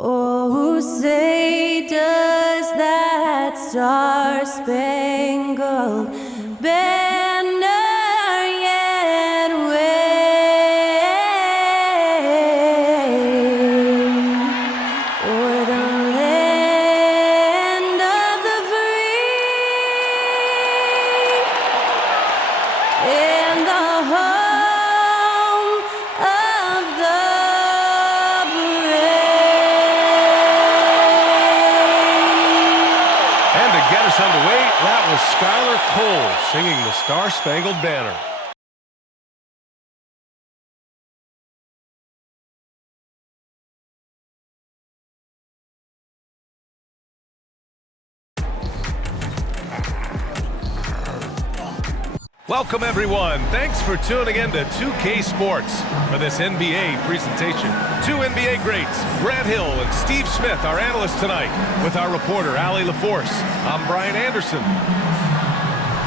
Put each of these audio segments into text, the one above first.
Oh, say does that star-spangled banner yet wave o'er the land of the free and the home of the Get us underway, that was Skylar Cole singing the Star-Spangled Banner. Welcome everyone. Thanks for tuning in to 2K Sports for this NBA presentation. Two NBA greats, Grant Hill and Steve Smith, our analysts tonight, with our reporter, Allie LaForce. I'm Brian Anderson.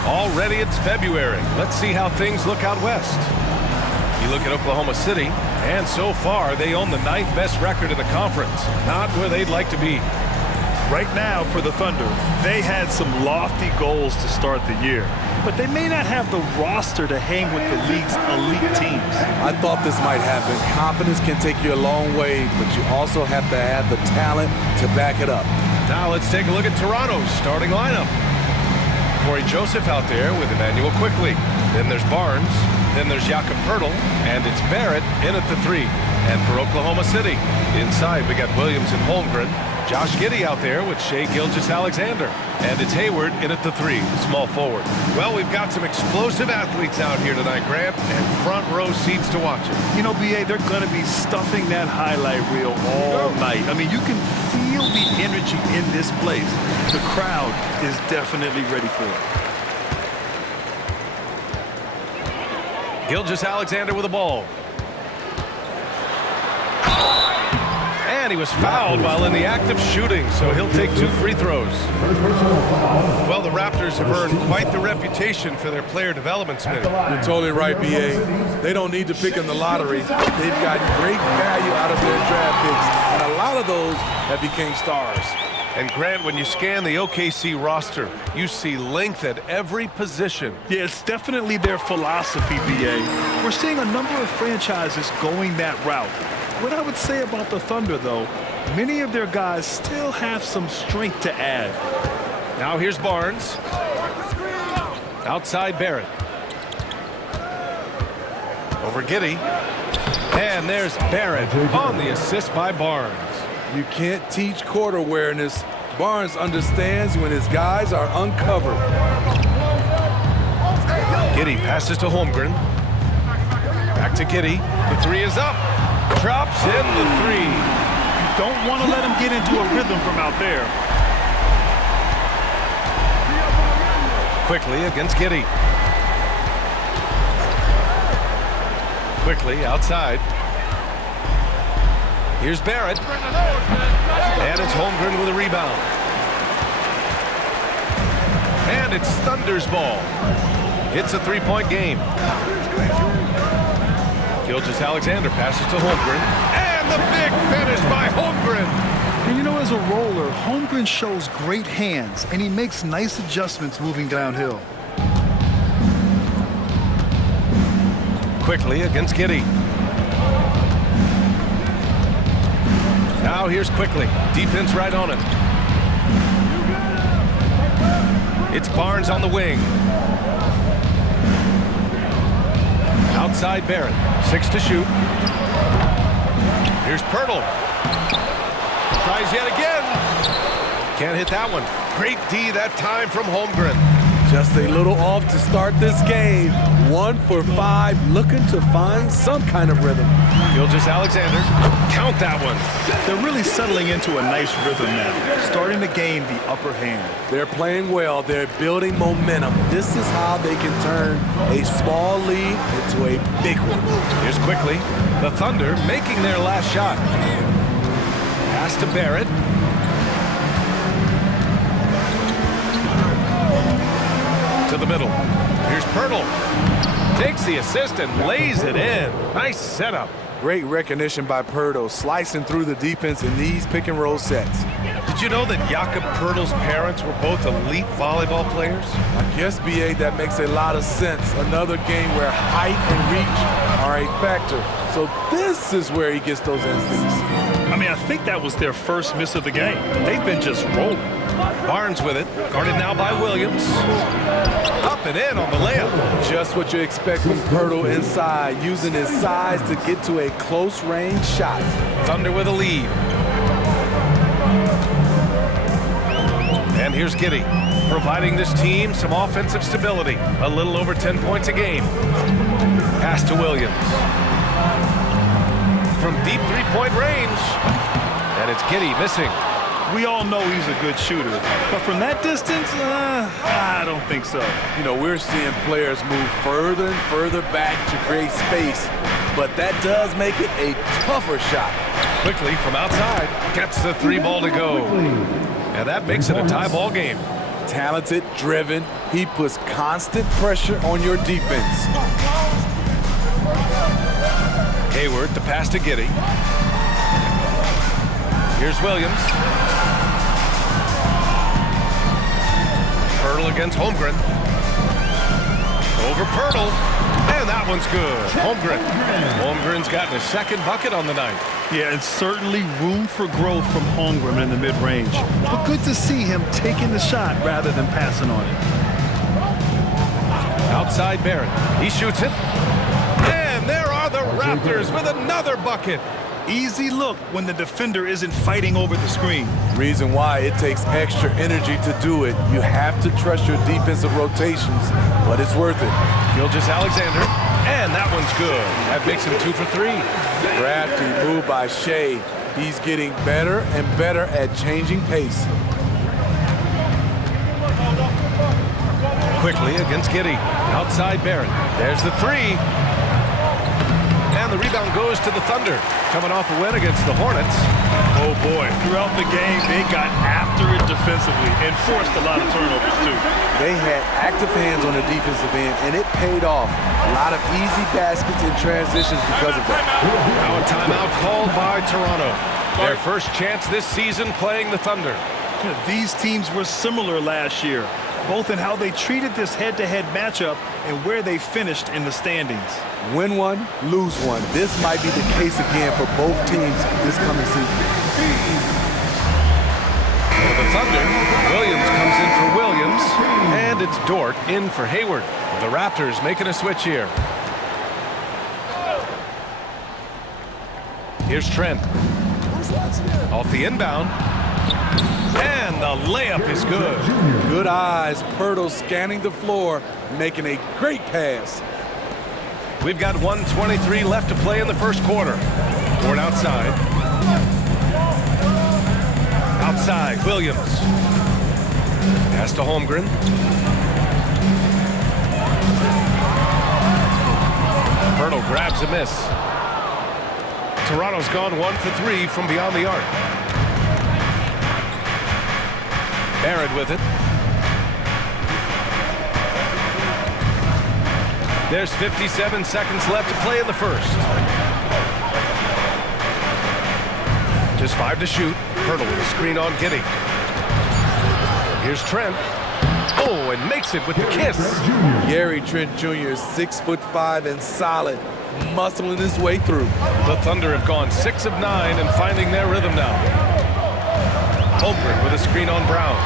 Already it's February. Let's see how things look out west. You look at Oklahoma City, and so far they own the 9th best record in the conference. Not where they'd like to be. Right now for the Thunder, they had some lofty goals to start the year, but they may not have the roster to hang with the league's elite teams. I thought this might happen. Confidence can take you a long way, but you also have to have the talent to back it up. Now let's take a look at Toronto's starting lineup. Corey Joseph out there with Emmanuel Quickly. Then there's Barnes. Then there's Jakob Poeltl, and it's Barrett in at the 3. And for Oklahoma City, inside we got Williams and Holmgren. Josh Giddey out there with Shai Gilgeous-Alexander. And it's Hayward in at the 3, small forward. Well, we've got some explosive athletes out here tonight, Grant, and front row seats to watch it. You know, B.A., they're going to be stuffing that highlight reel all night. I mean, you can feel the energy in this place. The crowd is definitely ready for it. Gilgeous-Alexander with the ball. And he was fouled while in the act of shooting, so he'll take 2 free throws. Well, the Raptors have earned quite the reputation for their player development, Smith. You're totally right, B.A. They don't need to pick in the lottery. They've gotten great value out of their draft picks, and a lot of those have become stars. And Grant, when you scan the OKC roster, you see length at every position. Yeah, it's definitely their philosophy, B.A. We're seeing a number of franchises going that route. What I would say about the Thunder, though, many of their guys still have some strength to add. Now here's Barnes. Outside Barrett. Over Giddey. And there's Barrett on the assist by Barnes. You can't teach court awareness. Barnes understands when his guys are uncovered. Giddey passes to Holmgren. Back to Giddey. The 3 is up. Drops in the 3. You don't want to let him get into a rhythm from out there. Quickly against Giddey. Quickly outside. Here's Barrett. And it's Holmgren with a rebound. And it's Thunder's ball. It's a 3-point game. Gilgeous-Alexander passes to Holmgren. And the big finish by Holmgren. And you know, as a roller, Holmgren shows great hands, and he makes nice adjustments moving downhill. Quickly against Giddey. Now here's Quickly. Defense right on him. It's Barnes on the wing. Outside Barrett. 6 to shoot. Here's Poeltl. Tries yet again. Can't hit that one. Great D that time from Holmgren. Just a little off to start this game. 1 for 5, looking to find some kind of rhythm. Gilgeous-Alexander, count that one. They're really settling into a nice rhythm now, starting to gain the upper hand. They're playing well. They're building momentum. This is how they can turn a small lead into a big one. Here's Quickly. The Thunder making their last shot. Pass to Barrett. To the middle. Here's Poeltl. Takes the assist and lays it in. Nice setup. Great recognition by Pirtle, slicing through the defense in these pick-and-roll sets. Did you know that Jakob Pertl's parents were both elite volleyball players? I guess, B.A., that makes a lot of sense. Another game where height and reach are a factor. So this is where he gets those instincts. I mean, I think that was their first miss of the game. They've been just rolling. Barnes with it, guarded now by Williams. Up and in on the layup. Just what you expect from Pirtle inside, using his size to get to a close-range shot. Thunder with a lead. And here's Giddey, providing this team some offensive stability. A little over 10 points a game. Pass to Williams. From deep three-point range. And it's Giddey missing. We all know he's a good shooter, but from that distance, I don't think so. You know, we're seeing players move further and further back to create space, but that does make it a tougher shot. Quickly from outside, gets the three ball to go. And that makes it a tie ball game. Talented, driven, he puts constant pressure on your defense. Hayward, the pass to Giddey. Here's Williams. Pirtle against Holmgren. Over Pirtle. And that one's good. Holmgren's gotten his second bucket on the night. Yeah, and certainly room for growth from Holmgren in the mid-range. But good to see him taking the shot rather than passing on it. Outside Barrett. He shoots it. And there are the Raptors with another bucket. Easy look when the defender isn't fighting over the screen. Reason why it takes extra energy to do it. You have to trust your defensive rotations, but it's worth it. Gilgeous-Alexander, and that one's good. That makes him 2 for 3. Crafty move by Shea. He's getting better and better at changing pace. Quickly against Giddey. Outside Barrett. There's the three. And the rebound goes to the Thunder. Coming off a win against the Hornets. Oh boy, throughout the game, they got after it defensively and forced a lot of turnovers too. They had active hands on the defensive end, and it paid off. A lot of easy baskets and transitions because of that. Now a timeout called by Toronto. Their first chance this season playing the Thunder. These teams were similar last year, both in how they treated this head-to-head matchup and where they finished in the standings. Win one, lose one. This might be the case again for both teams this coming season. For the Thunder, Williams comes in for Williams, and it's Dort in for Hayward. The Raptors making a switch here. Here's Trent. Off the inbound. And the layup is good. Good eyes. Pirtle scanning the floor, making a great pass. We've got 1:23 left to play in the first quarter. Dort outside. Outside, Williams. Pass to Holmgren. Pirtle grabs a miss. Toronto's gone 1 for 3 from beyond the arc. Barrett with it. There's 57 seconds left to play in the first. Just 5 to shoot. Pirtle with a screen on Giddey. Here's Trent. Oh, and makes it with the kiss. Gary Trent Jr. is 6'5" and solid, muscling his way through. The Thunder have gone 6 of 9 and finding their rhythm now. Holmgren with a screen on Brown.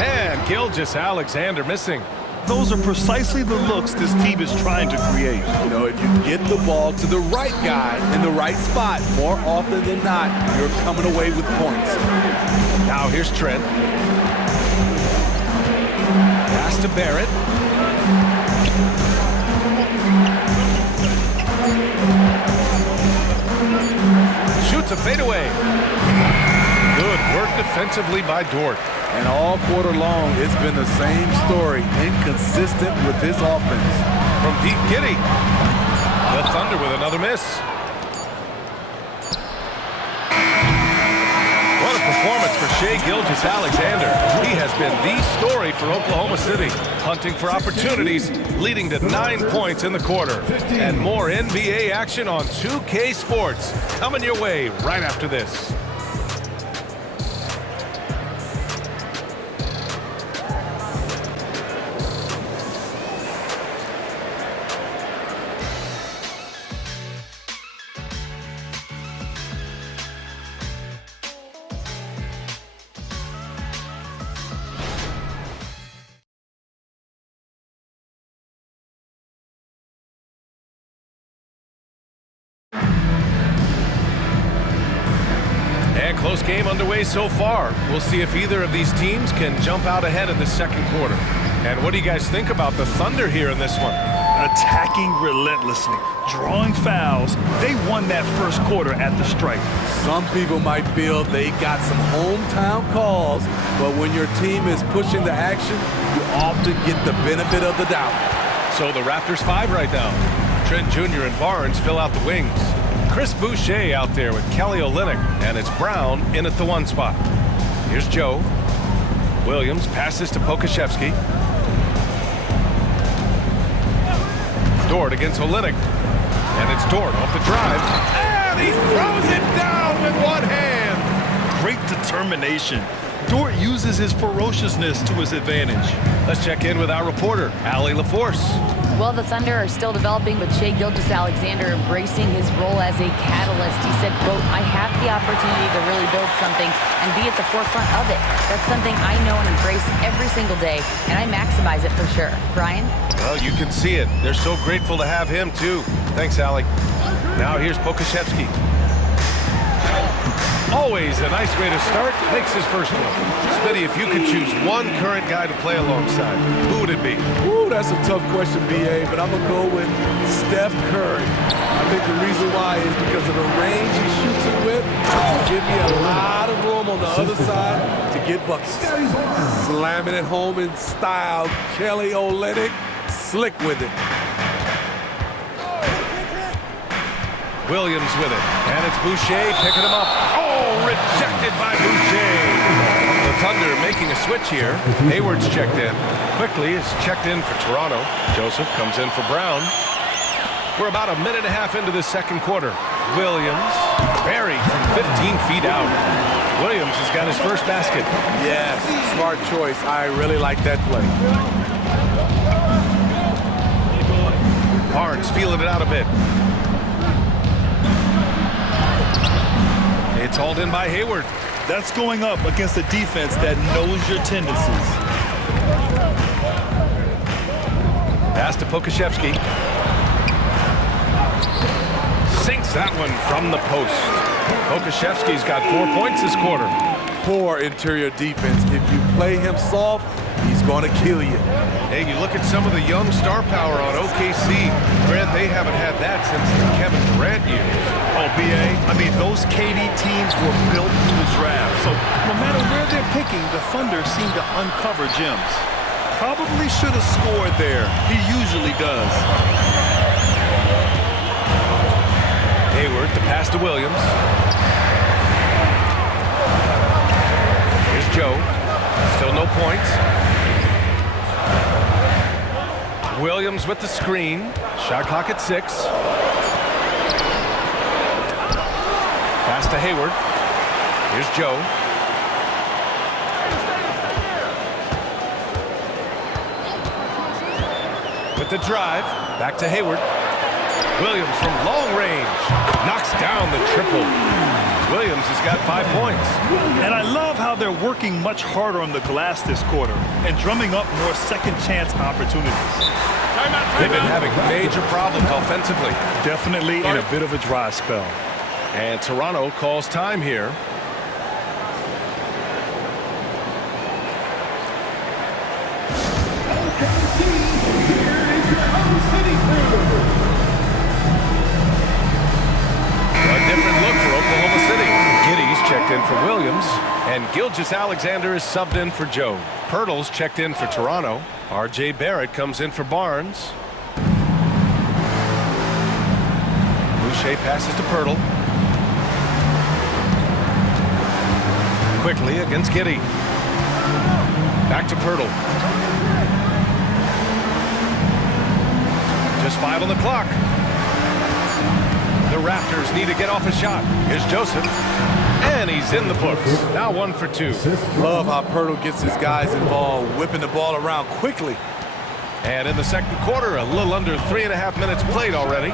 And Gilgeous-Alexander missing. Those are precisely the looks this team is trying to create. You know, if you get the ball to the right guy in the right spot, more often than not, you're coming away with points. Now here's Trent. Pass to Barrett. Shoots a fadeaway. Good work defensively by Dort. And all quarter long, it's been the same story, inconsistent with his offense. From deep, Giddey. The Thunder with another miss. What a performance performance for Shai Gilgeous-Alexander. He has been the story for Oklahoma City, hunting for opportunities, leading to 9 points in the quarter. And more NBA action on 2K Sports coming your way right after this. And close game underway so far. We'll see if either of these teams can jump out ahead in the second quarter. And what do you guys think about the Thunder here in this one? Attacking relentlessly, drawing fouls. They won that first quarter at the stripe. Some people might feel they got some hometown calls, but when your team is pushing the action, you often get the benefit of the doubt. So the Raptors 5 right now. Trent Jr. and Barnes fill out the wings. Chris Boucher out there with Kelly Olynyk, and it's Brown in at the 1 spot. Here's Joe. Williams passes to Pokusevski. Dort against Olynyk. And it's Dort off the drive. And he throws it down with one hand. Great determination. Dort uses his ferociousness to his advantage. Let's check in with our reporter, Allie LaForce. Well, the Thunder are still developing with Shai Gilgeous-Alexander embracing his role as a catalyst. He said, quote, "I have the opportunity to really build something and be at the forefront of it. That's something I know and embrace every single day, and I maximize it for sure." Brian? Well, you can see it. They're so grateful to have him, too. Thanks, Allie. Now here's Pokusevski. Always a nice way to start. Makes his first one. Smitty, if you could choose one current guy to play alongside, who would it be? Ooh, that's a tough question, BA, but I'm going to go with Steph Curry. I think the reason why is because of the range he shoots it with. Give me a lot of room on the other side to get buckets. Slamming it home in style. Kelly Olynyk, slick with it. Williams with it, and it's Boucher picking him up. Oh, rejected by Boucher. The Thunder making a switch here. Hayward's checked in. Quickly is checked in for Toronto. Joseph comes in for Brown. We're about a minute and a half into the second quarter. Williams buried from 15 feet out. Williams has got his first basket. Yes, smart choice. I really like that play. Barnes feeling it out a bit. It's hauled in by Hayward. That's going up against a defense that knows your tendencies. Pass to Pokusevski. Sinks that one from the post. Pokusevski's got 4 points this quarter. Poor interior defense. If you play him soft, he's going to kill you. Hey, you look at some of the young star power on OKC. Grant, they haven't had that since the Kevin Durant years. Oh, BA, I mean, those KD teams were built through the draft. So no matter where they're picking, the Thunder seem to uncover gems. Probably should have scored there. He usually does. Hayward, the pass to Williams. Here's Joe. Still no points. Williams with the screen. Shot clock at 6. Pass to Hayward. Here's Joe. With the drive. Back to Hayward. Williams from long range. Knocks down the triple. Williams has got 5 points. And I love how they're working much harder on the glass this quarter and drumming up more second chance opportunities. They've been having major problems offensively. Definitely in a bit of a dry spell. And Toronto calls time here. A different look for Oklahoma City. Giddey's checked in for Williams, and Gilgeous-Alexander is subbed in for Joe. Pirtle's checked in for Toronto. R.J. Barrett comes in for Barnes. Boucher passes to Pirtle. quickly against Giddey. Back to Pirtle. Just 5 on the clock. The Raptors need to get off a shot. Here's Joseph. And he's in the books. Now 1 for 2. Love how Pirtle gets his guys involved, whipping the ball around quickly. And in the second quarter, a little under 3.5 minutes played already.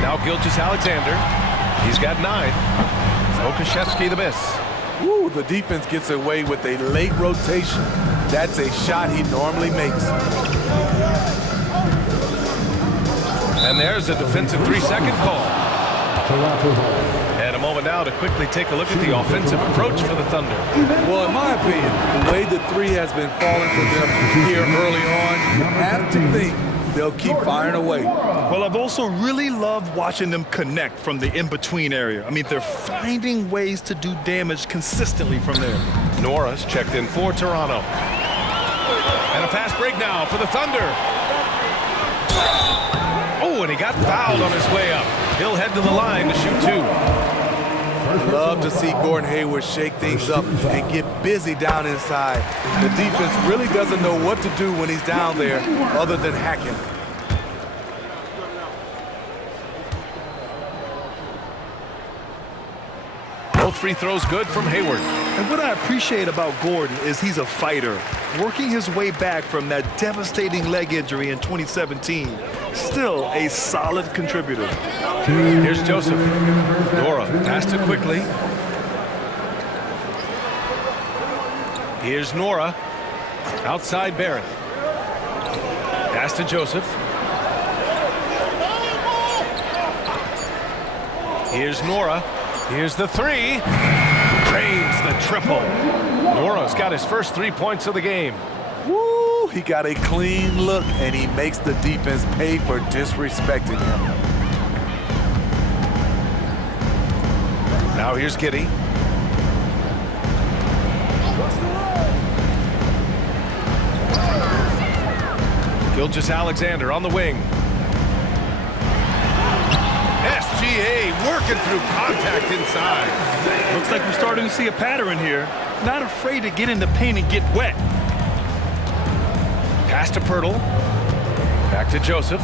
Now Gilgeous-Alexander. He's got 9. Okashevsky the miss. Woo, the defense gets away with a late rotation. That's a shot he normally makes. And there's a defensive 3-second call. And a moment now to quickly take a look at the offensive approach for the Thunder. Well, in my opinion, the way the three has been falling for them here early on, you have to think they'll keep firing away. Well, I've also really loved watching them connect from the in-between area. I mean, they're finding ways to do damage consistently from there. Nora's checked in for Toronto. And a fast break now for the Thunder. Oh, and he got fouled on his way up. He'll head to the line to shoot 2. Love to see Gordon Hayward shake things up and get busy down inside. The defense really doesn't know what to do when he's down there other than hacking. Both free throws good from Hayward. And what I appreciate about Gordon is he's a fighter, working his way back from that devastating leg injury in 2017. Still a solid contributor. Here's Joseph. Nora passed it quickly. Here's Nora. Outside Barrett. Pass to Joseph. Here's Nora. Here's the 3. Drains the triple. Nora's got his first 3 points of the game. Woo, he got a clean look, and he makes the defense pay for disrespecting him. Now here's Giddey. Gilgeous-Alexander on the wing. SGA working through contact inside. Looks like we're starting to see a pattern here. Not afraid to get in the paint and get wet. Pass to Pirtle. Back to Joseph.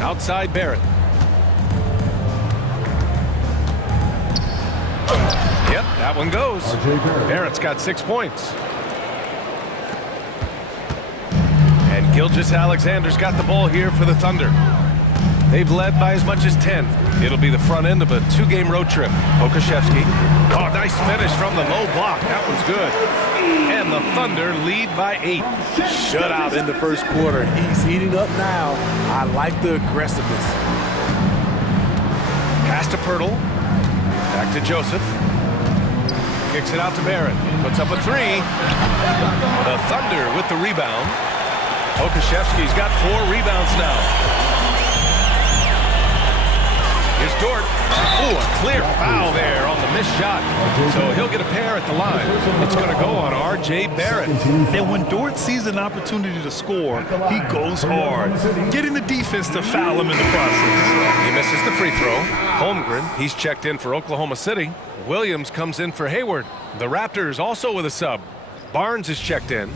Outside Barrett. Yep, that one goes. Barrett's got 6 points. And Gilgeous-Alexander's got the ball here for the Thunder. They've led by as much as 10. It'll be the front end of a 2-game road trip. Okashevsky. Oh, nice finish from the low block. That one's good. And the Thunder lead by 8. Shutout in the first quarter. He's heating up now. I like the aggressiveness. Pass to Pirtle. Back to Joseph. Kicks it out to Barrett. Puts up a 3. The Thunder with the rebound. Okashevsky's got 4 rebounds now. Here's Dort. Oh, a clear foul there on the missed shot. So he'll get a pair at the line. It's going to go on R.J. Barrett. And when Dort sees an opportunity to score, he goes hard, getting the defense to foul him in the process. He misses the free throw. Holmgren, he's checked in for Oklahoma City. Williams comes in for Hayward. The Raptors also with a sub. Barnes is checked in.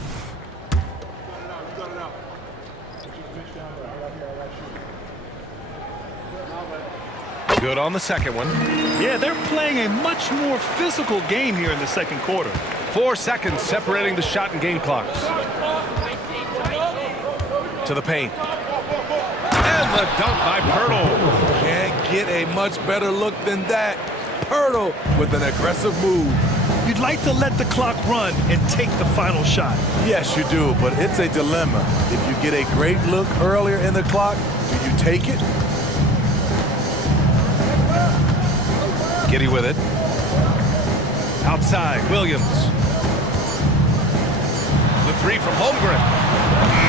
Good on the second one. Yeah, they're playing a much more physical game here in the second quarter. 4 seconds separating the shot and game clocks. To the paint. And the dunk by Pirtle. Can't get a much better look than that. Pirtle with an aggressive move. You'd like to let the clock run and take the final shot. Yes, you do, but it's a dilemma. If you get a great look earlier in the clock, do you take it? Giddey with it. Outside, Williams. The 3 from Holmgren.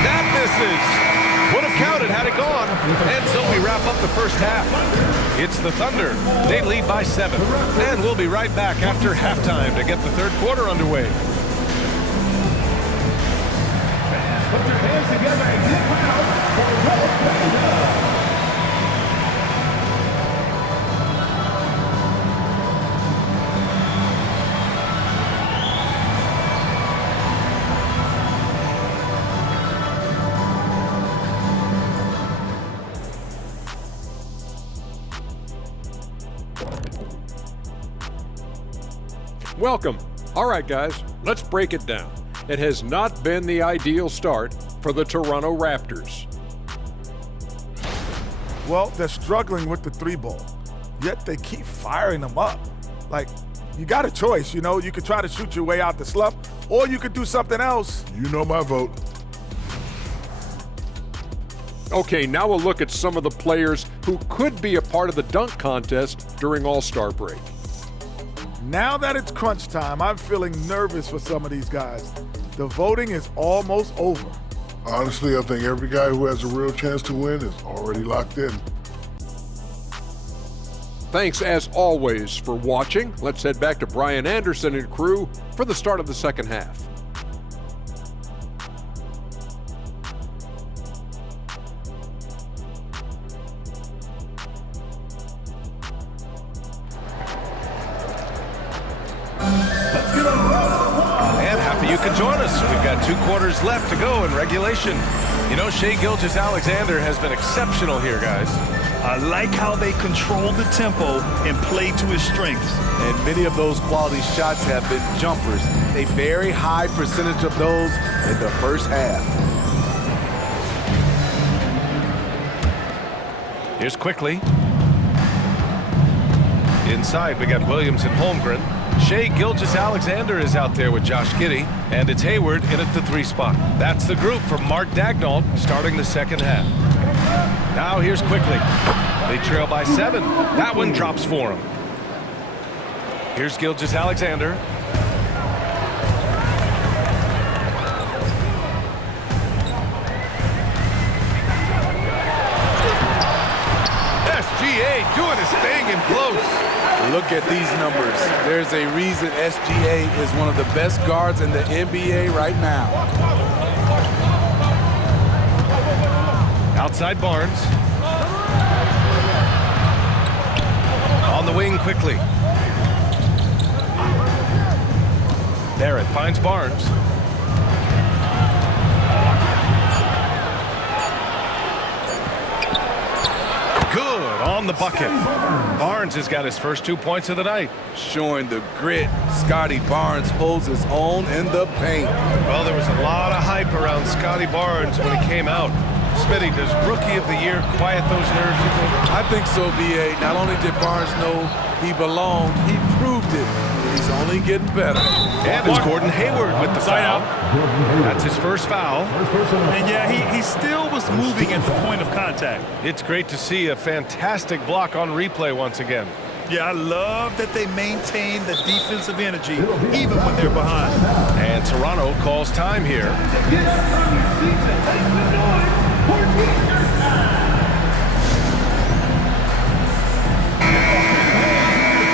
That misses. Would have counted had it gone. And so we wrap up the first half. It's the Thunder. They lead by 7. And we'll be right back after halftime to get the third quarter underway. Put your hands together and get loud for Welcome. All right, guys, let's break it down. It has not been the ideal start for the Toronto Raptors. Well, they're struggling with the three ball, yet they keep firing them up. Like, you got a choice, you know? You could try to shoot your way out the slump, or you could do something else. You know my vote. Okay, now we'll look at some of the players who could be a part of the dunk contest during All-Star break. Now that it's crunch time, I'm feeling nervous for some of these guys. The voting is almost over. Honestly, I think every guy who has a real chance to win is already locked in. Thanks, as always, for watching. Let's head back to Brian Anderson and crew for the start of the second half. And happy you could join us. We've got 2 quarters left to go in regulation. You know, Shai Gilgeous-Alexander has been exceptional here, guys. I like how they control the tempo and play to his strengths. And many of those quality shots have been jumpers. A very high percentage of those in the first half. Here's Quickly. Inside, we got Williams and Holmgren. Shai Gilgeous-Alexander is out there with Josh Giddey, and it's Hayward in at the 3 spot. That's the group for Mark Daigneault starting the second half. Now here's Quickly. They trail by 7. That one drops for him. Here's Gilgeous-Alexander. SGA doing his thing in close. Look at these numbers. There's a reason SGA is one of the best guards in the NBA right now. Outside Barnes. On the wing Quickly. Barrett finds Barnes. Good on the bucket. Barnes has got his first 2 points of the night. Showing the grit, Scotty Barnes holds his own in the paint. Well, there was a lot of hype around Scotty Barnes when he came out. Smitty, does Rookie of the Year quiet those nerves, you think? I think so, B.A. Not only did Barnes know he belonged, he proved it. He's only getting better. And it's Gordon Hayward with the foul. That's his first foul. And yeah, he still was moving at the point of contact. It's great to see a fantastic block on replay once again. Yeah, I love that they maintain the defensive energy even when they're behind. And Toronto calls time here.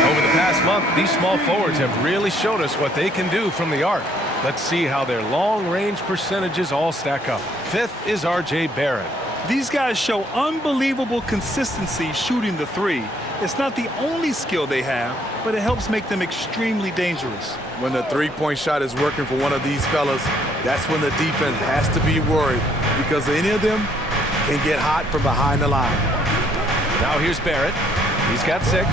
Over the past month, these small forwards have really showed us what they can do from the arc. Let's see how their long-range percentages all stack up. 5th is R.J. Barrett. These guys show unbelievable consistency shooting the 3. It's not the only skill they have, but it helps make them extremely dangerous. When the three-point shot is working for one of these fellas, that's when the defense has to be worried because any of them can get hot from behind the line. Now here's Barrett. He's got 6.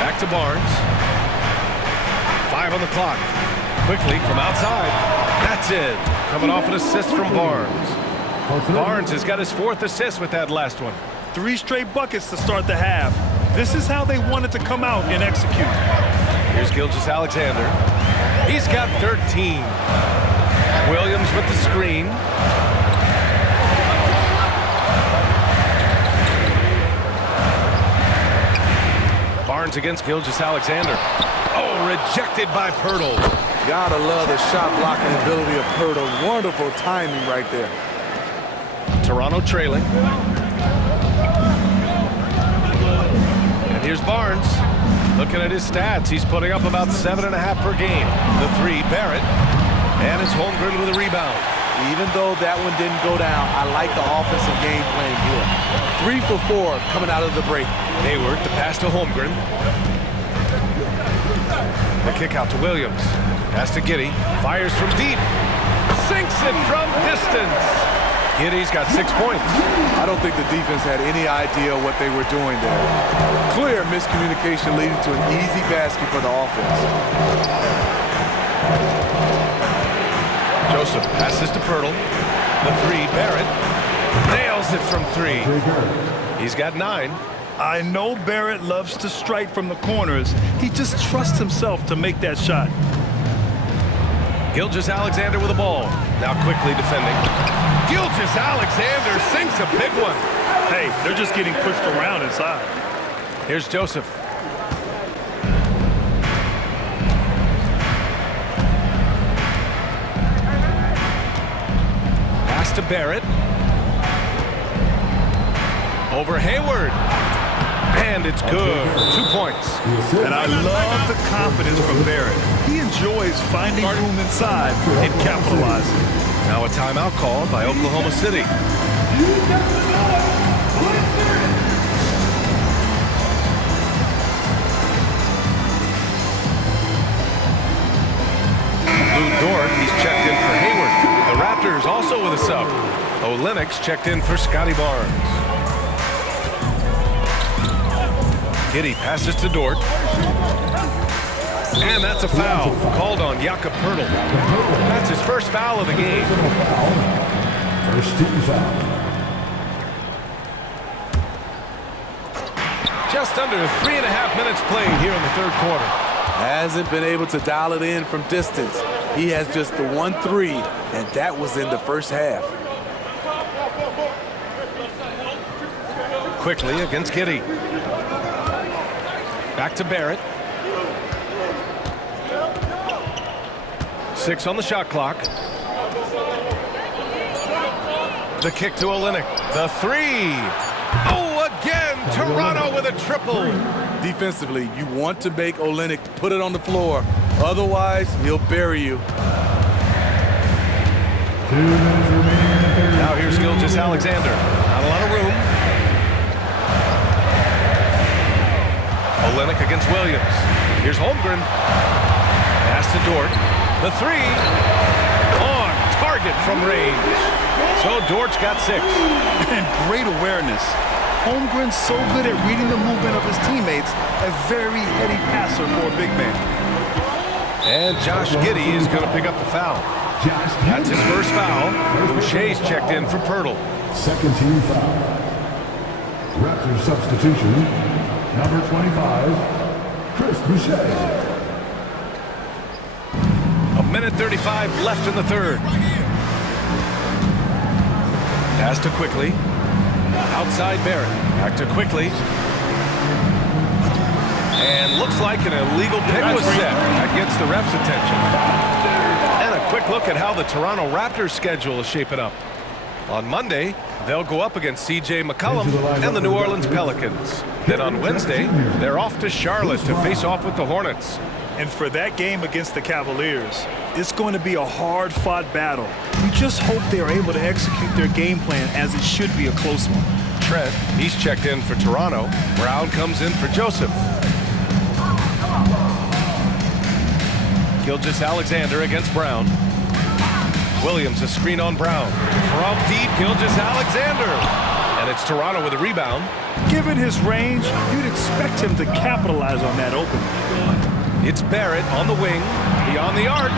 Back to Barnes. 5 on the clock. Quickly from outside. That's it. Coming off an assist from Barnes. Barnes has got his 4th assist with that last one. 3 straight buckets to start the half. This is how they wanted to come out and execute. Here's Gilgeous-Alexander. He's got 13. Williams with the screen. Barnes against Gilgeous-Alexander. Oh, rejected by Pirtle. Gotta love the shot blocking ability of Pirtle. Wonderful timing right there. Toronto trailing. And here's Barnes. Looking at his stats, he's putting up about 7.5 per game. The 3, Barrett. And it's Holmgren with a rebound. Even though that one didn't go down, I like the offensive game plan here. 3 for 4 coming out of the break. Hayward, the pass to Holmgren. The kick out to Williams. Pass to Giddey. Fires from deep. Sinks it from distance. Giddey's got 6 points. I don't think the defense had any idea what they were doing there. Clear miscommunication leading to an easy basket for the offense. Joseph passes to Pirtle. The three, Barrett. Nails it from 3. He's got 9. I know Barrett loves to strike from the corners. He just trusts himself to make that shot. Gilgeous-Alexander with the ball. Now quickly defending. Gilgeous-Alexander sinks a big one. Hey, they're just getting pushed around inside. Here's Joseph. Pass to Barrett. Over Hayward. And it's good. 2 points. And I love the confidence from Barrett. He enjoys finding room inside and capitalizing. Now a timeout called by Oklahoma City. Lou Dort, he's checked in for Hayward. The Raptors also with a sub. Olenek's checked in for Scotty Barnes. Giddey passes to Dort. And that's a foul called on Jakob Poeltl. That's his first foul of the game. First team foul. Just under 3.5 minutes played here in the third quarter. Hasn't been able to dial it in from distance. He has just the 1 3, and that was in the first half. Quickly against Giddey. Back to Barrett. 6 on the shot clock. The kick to Olynyk. The 3. Oh, again, Toronto with a triple. Defensively, you want to make Olynyk put it on the floor. Otherwise, he'll bury you. 2 minutes remaining in the third. Now here's Gilgeous-Alexander. Not a lot of room. Olynyk against Williams. Here's Holmgren. Pass to Dort. The 3. On target from range. So Dort's got 6. And great awareness. Holmgren's so good at reading the movement of his teammates. A very heady passer for a big man. And Josh Giddey is going to pick up the foul. That's his first foul. Boucher's checked in for Poeltl. Second team foul. Raptors substitution. Number 25, Chris Boucher. 1:35 left in the third. Pass to Quickly. Outside Barrett. Back to Quickly. And looks like an illegal pick was set. That gets the ref's attention. And a quick look at how the Toronto Raptors schedule is shaping up. On Monday, they'll go up against C.J. McCollum and the New Orleans Pelicans. Then on Wednesday, they're off to Charlotte to face off with the Hornets. And for that game against the Cavaliers, it's going to be a hard-fought battle. We just hope they are able to execute their game plan as it should be a close one. Trent, he's checked in for Toronto. Brown comes in for Joseph. Gilgeous-Alexander against Brown. Williams, a screen on Brown. From deep, Gilgeous-Alexander. And it's Toronto with a rebound. Given his range, you'd expect him to capitalize on that opening. It's Barrett on the wing, beyond the arc.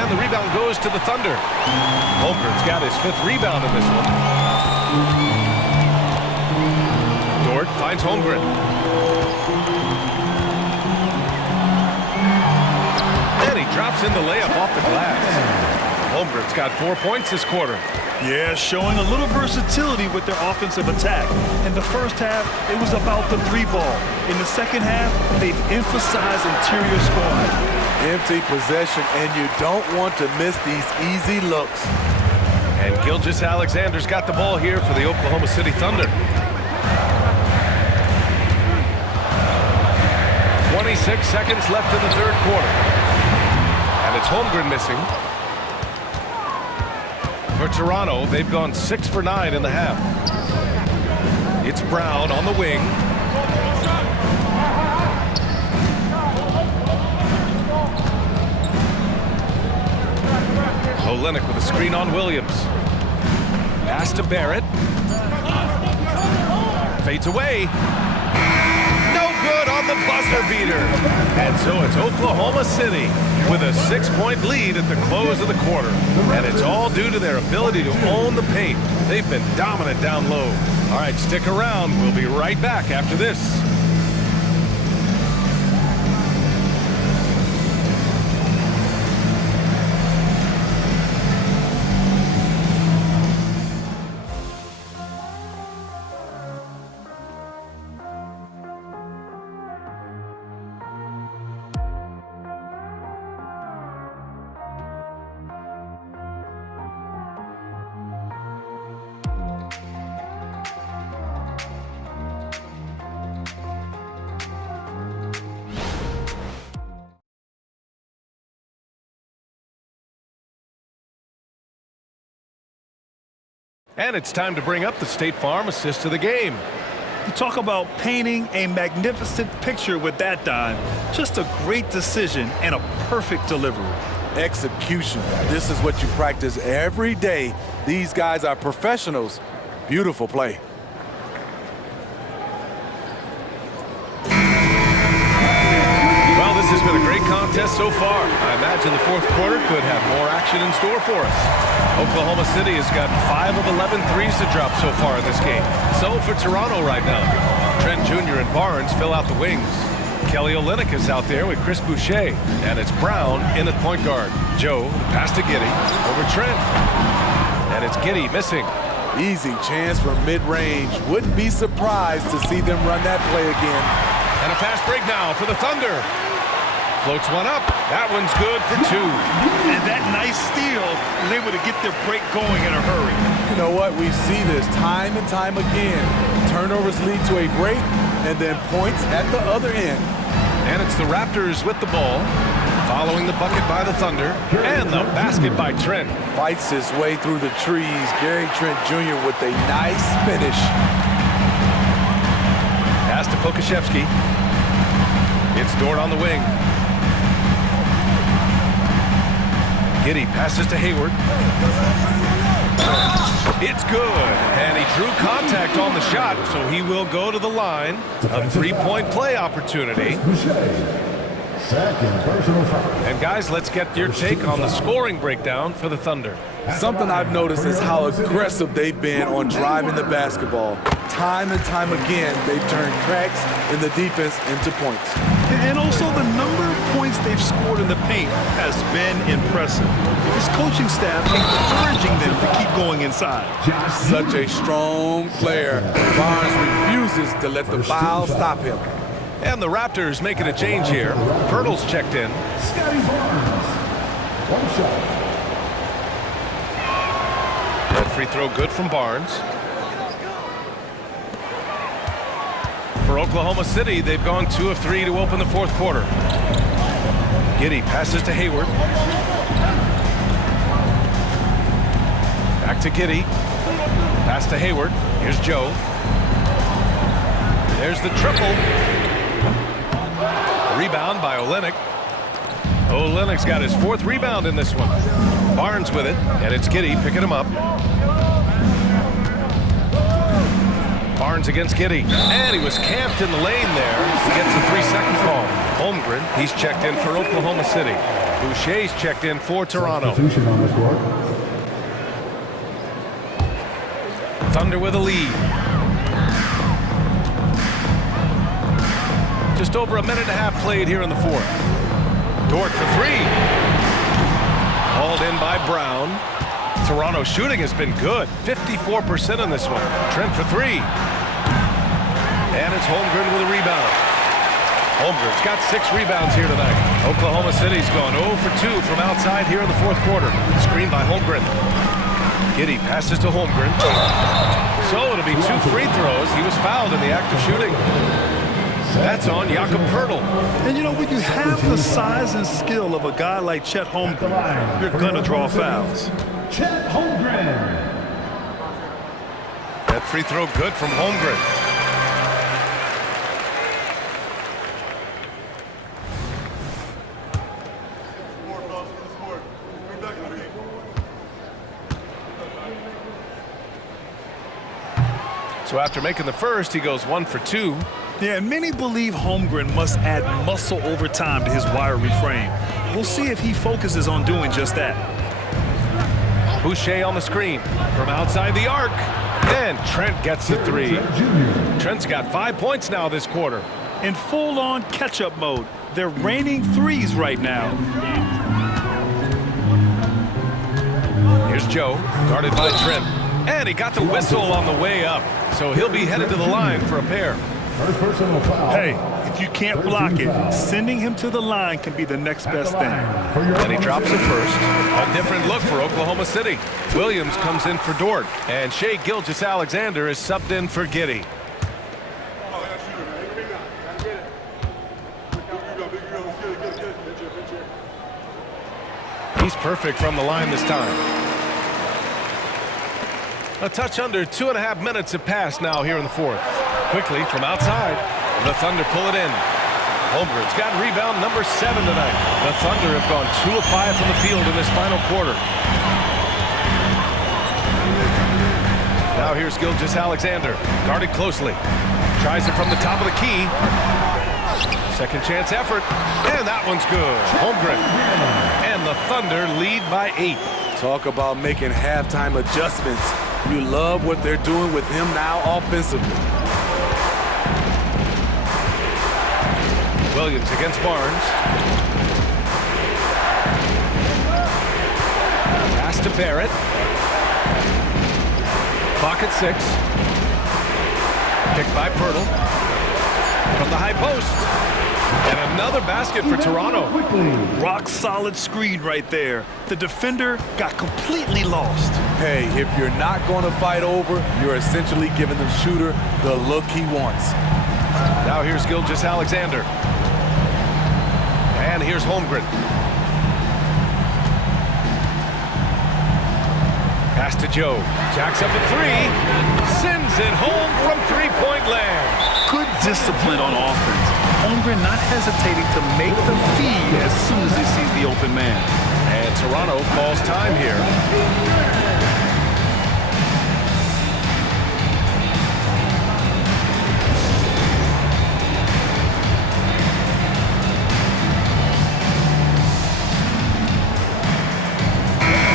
And the rebound goes to the Thunder. Holmgren's got his 5th rebound in this one. Dort finds Holmgren. And he drops in the layup off the glass. Holmgren's got 4 points this quarter. Yeah, showing a little versatility with their offensive attack. In the first half, it was about the 3-ball. In the second half, they've emphasized interior scoring. Empty possession, and you don't want to miss these easy looks. And Gilgeous-Alexander's got the ball here for the Oklahoma City Thunder. 26 seconds left in the third quarter. And it's Holmgren missing. For Toronto, they've gone 6 for 9 in the half. It's Brown on the wing. Olynyk with a screen on Williams. Pass to Barrett. Fades away. No good on the buzzer beater. And so it's Oklahoma City with a 6-point lead at the close of the quarter. And it's all due to their ability to own the paint. They've been dominant down low. All right, stick around. We'll be right back after this. And it's time to bring up the State Farm assist of the game. You talk about painting a magnificent picture with that dime. Just a great decision and a perfect delivery. Execution. This is what you practice every day. These guys are professionals. Beautiful play. Well, this has been a great contest so far. I imagine the fourth quarter could have more action in store for us. Oklahoma City has gotten 5 of 11 threes to drop so far in this game. So for Toronto right now. Trent Jr. and Barnes fill out the wings. Kelly Olynyk is out there with Chris Boucher. And it's Brown in at point guard. Joe, pass to Giddey, over Trent. And it's Giddey missing. Easy chance for mid-range. Wouldn't be surprised to see them run that play again. And a fast break now for the Thunder. Floats one up. That one's good for 2. And that nice steal was able to get their break going in a hurry. You know what? We see this time and time again. Turnovers lead to a break and then points at the other end. And it's the Raptors with the ball, following the bucket by the Thunder, and the basket by Trent. Fights his way through the trees. Gary Trent Jr. with a nice finish. Pass to Pokashevsky. It's Dort on the wing. Giddey passes to Hayward. It's good. And he drew contact on the shot, so he will go to the line. A 3-point play opportunity. Second personal foul. And guys, let's get your take on the scoring breakdown for the Thunder. Something I've noticed is how aggressive they've been on driving the basketball. Time and time again, they've turned cracks in the defense into points. And also the number of points they've scored in the paint has been impressive. His coaching staff encouraging them to keep going inside. Such a strong player. Barnes refuses to let the foul stop him. And the Raptors making a change here. Pirtle's checked in. Scotty Barnes. One shot. That free throw good from Barnes. For Oklahoma City, they've gone 2 of 3 to open the fourth quarter. Giddey passes to Hayward. Back to Giddey. Pass to Hayward. Here's Joe. There's the triple. Rebound by Olynyk. Olynyk's got his 4th rebound in this one. Barnes with it, and it's Giddey picking him up. Barnes against Giddey, and he was camped in the lane there. He gets a 3-second call. Holmgren, he's checked in for Oklahoma City. Boucher's checked in for Toronto. Substitution on the court. Thunder with a lead. Just over a minute and a half played here in the fourth. Dort for 3. Hauled in by Brown. Toronto shooting has been good. 54% in this one. Trent for 3. And it's Holmgren with a rebound. Holmgren's got 6 rebounds here tonight. Oklahoma City's gone 0 for 2 from outside here in the fourth quarter. Screen by Holmgren. Giddey passes to Holmgren. So it'll be 2 free throws. He was fouled in the act of shooting. That's on Jakob Poeltl. And you know, when you have the size and skill of a guy like Chet Holmgren, you're going to draw fouls. Chet Holmgren. That free throw good from Holmgren. So after making the first, he goes 1 for 2. Yeah, and many believe Holmgren must add muscle over time to his wiry frame. We'll see if he focuses on doing just that. Boucher on the screen from outside the arc. And Trent gets the 3. Trent's got 5 points now this quarter. In full-on catch-up mode, they're raining threes right now. Here's Joe, guarded by Trent. And he got the whistle on the way up. So he'll be headed to the line for a pair. First personal foul. Hey, if you can't block it, sending him to the line can be the next best thing. And he drops it first. A different look for Oklahoma City. Williams comes in for Dort. And Shai Gilgeous-Alexander is subbed in for Giddey. He's perfect from the line this time. A touch under 2.5 minutes have passed now here in the fourth. Quickly from outside, the Thunder pull it in. Holmgren's got rebound number 7 tonight. The Thunder have gone 2 of 5 from the field in this final quarter. Now here's Gilgeous-Alexander, guarded closely. Tries it from the top of the key. Second chance effort, and that one's good. Holmgren. And the Thunder lead by 8. Talk about making halftime adjustments. You love what they're doing with him now offensively. Williams against Barnes. Pass to Barrett. Clock at 6. Kick by Pirtle. From the high post. And another basket for Toronto. Rock solid screen right there. The defender got completely lost. Hey, if you're not going to fight over, you're essentially giving the shooter the look he wants. Now here's Gilgeous-Alexander. And here's Holmgren. Pass to Joe. Jacks up at 3. Sends it home from three-point land. Good discipline on offense. Holmgren not hesitating to make the feed as soon as he sees the open man. And Toronto calls time here.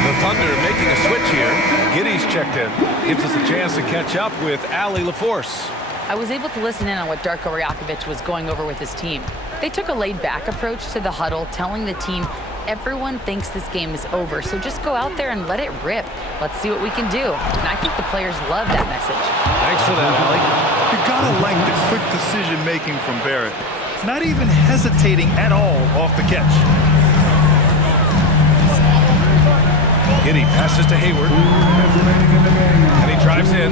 The Thunder making a switch here. Giddey's checked in. Gives us a chance to catch up with Allie LaForce. I was able to listen in on what Darko Rajakovic was going over with his team. They took a laid-back approach to the huddle, telling the team, everyone thinks this game is over, so just go out there and let it rip. Let's see what we can do. And I think the players love that message. Thanks for that, Allie. You gotta like the quick decision-making from Barrett. Not even hesitating at all off the catch. Giddey passes to Hayward. And he drives in.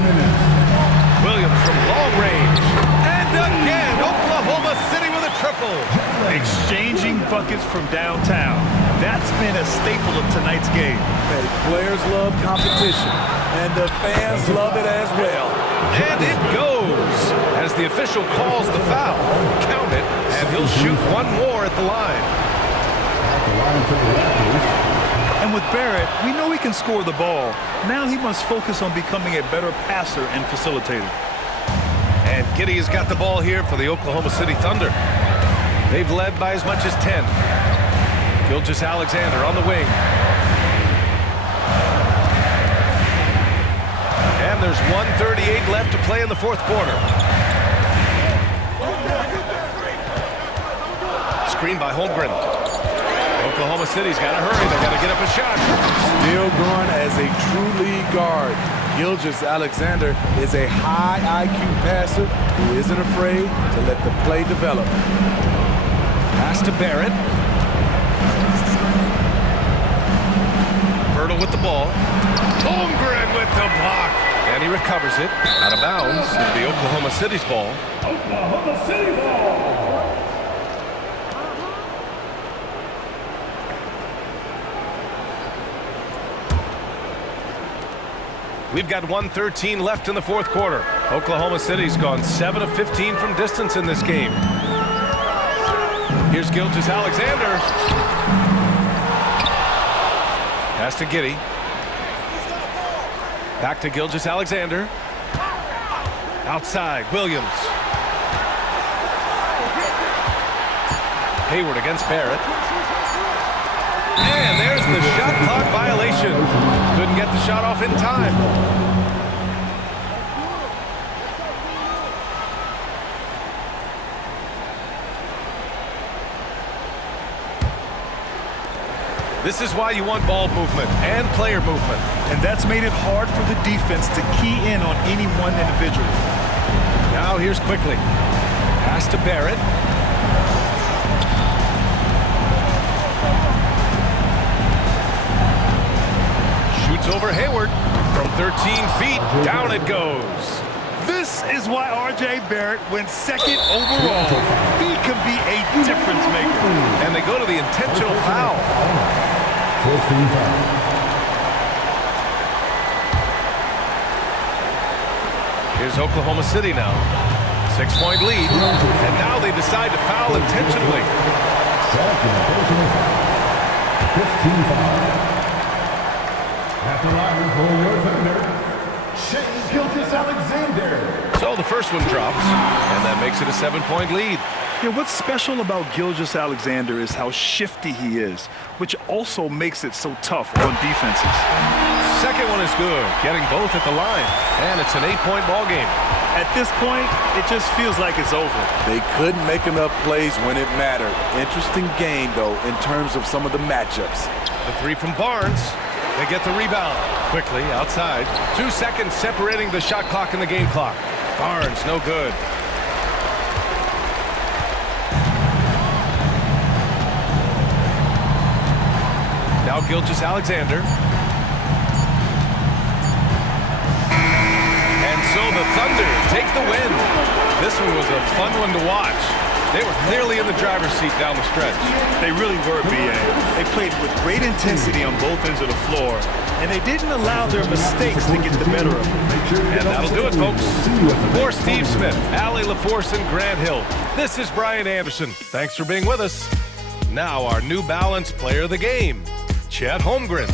Williams from long range. And again, Oklahoma City with a triple. Exchanging buckets from downtown. That's been a staple of tonight's game. Hey, players love competition, and the fans love it as well. And it goes as the official calls the foul. Count it, and he'll shoot one more at the line. At the line for the Raptors. And with Barrett, we know he can score the ball. Now he must focus on becoming a better passer and facilitator. And Giddey has got the ball here for the Oklahoma City Thunder. They've led by as much as 10. Gilgeous-Alexander on the wing. And there's 1:38 left to play in the fourth quarter. Screen by Holmgren. Oklahoma City's got to hurry. They've got to get up a shot. Still going as a true lead guard. Gilgeous-Alexander is a high IQ passer who isn't afraid to let the play develop. Pass to Barrett. Pirtle with the ball. Holmgren with the block. And he recovers it. Out of bounds. It'll be Oklahoma City's ball. Oklahoma City ball. We've got 1:13 left in the fourth quarter. Oklahoma City's gone 7 of 15 from distance in this game. Here's Gilgeous-Alexander. Pass to Giddey. Back to Gilgeous-Alexander. Outside, Williams. Hayward against Barrett. And there's the shot clock violation. Couldn't get the shot off in time. This is why you want ball movement and player movement. And that's made it hard for the defense to key in on any one individual. Now here's Quickly. Pass to Barrett. Shoots over Hayward. From 13 feet, down it goes. This is why R.J. Barrett went second overall. He can be a difference maker. And they go to the intentional foul. Here's Oklahoma City now. 6-point lead. And now they decide to foul intentionally. 15 foul. At the line for your defender, Shea Gilgeous-Alexander. So the first one drops, and that makes it a 7-point lead. Yeah, what's special about Gilgeous-Alexander is how shifty he is, which also makes it so tough on defenses. Second one is good, getting both at the line, and it's an 8-point ball game. At this point, it just feels like it's over. They couldn't make enough plays when it mattered. Interesting game, though, in terms of some of the matchups. The three from Barnes. They get the rebound. Quickly, outside. 2 seconds separating the shot clock and the game clock. Barnes, no good. Now Gilgeous-Alexander. And so the Thunder take the win. This one was a fun one to watch. They were clearly in the driver's seat down the stretch. They really were, B.A. They played with great intensity on both ends of the floor, and they didn't allow their mistakes to get the better of them. And that'll do it, folks. For Steve Smith, Allie LaForce, and Grant Hill, this is Brian Anderson. Thanks for being with us. Now our New Balance Player of the Game, Chet Holmgren.